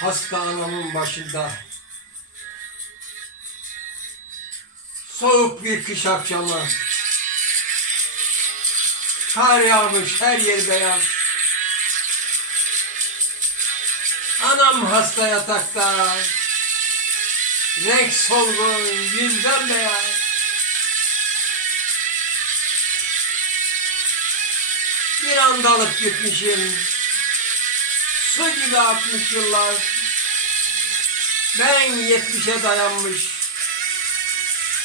hasta anamın başında. Soğuk bir kış akşamı. Kar yağmış, her yer beyaz. Anam hasta yatakta. Renk solgun, yüzden beyaz. Bir anda alıp gitmişim. Su gibi akmış yıllar. Ben yetmişe dayanmış.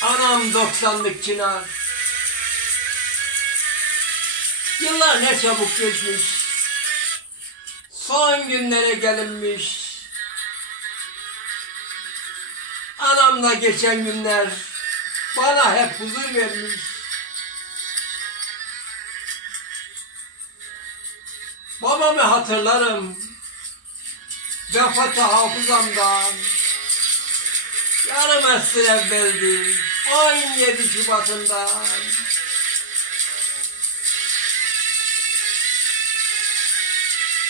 Anam doksanlık çınar. Yıllar ne çabuk geçmiş. Son günlere gelinmiş. Anamla geçen günler bana hep huzur vermiş. Babamı hatırlarım. Vefatı hafızamdan. Yarım asır evveldi. 17 Şubat'ından.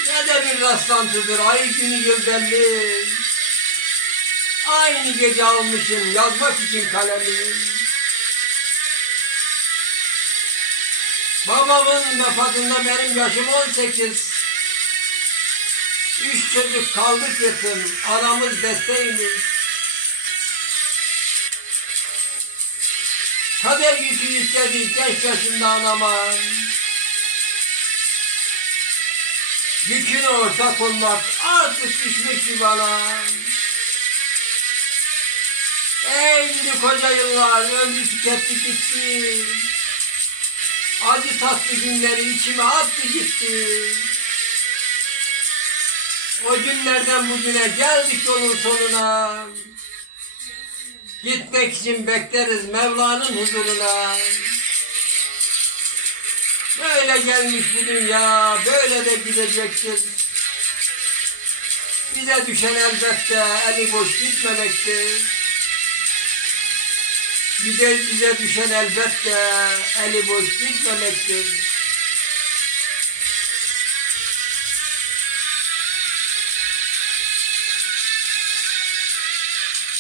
Ne de bir rastlantıdır. Ay günü yıl belli. Aynı gece almışım yazmak için kalemi. Babamın vefatında benim yaşım 18. Üç çocuk kaldık yetim. Anamız desteğimiz. Kader yüzü yükledi genç yaşında anama. Yüküne ortak olmak artık düşmüş bana. Gidi koca yıllar ömrü tüketti gitti. Acı tatlı günleri içime attı gitti. O günlerden bugüne geldik yolun sonuna. Gitmek için bekleriz Mevla'nın huzuruna. Böyle gelmiş bu dünya, böyle de gidecektir. Bize düşen elbette eli boş gitmemektir. Bir de bize düşen elbette eli boş gitmemektir.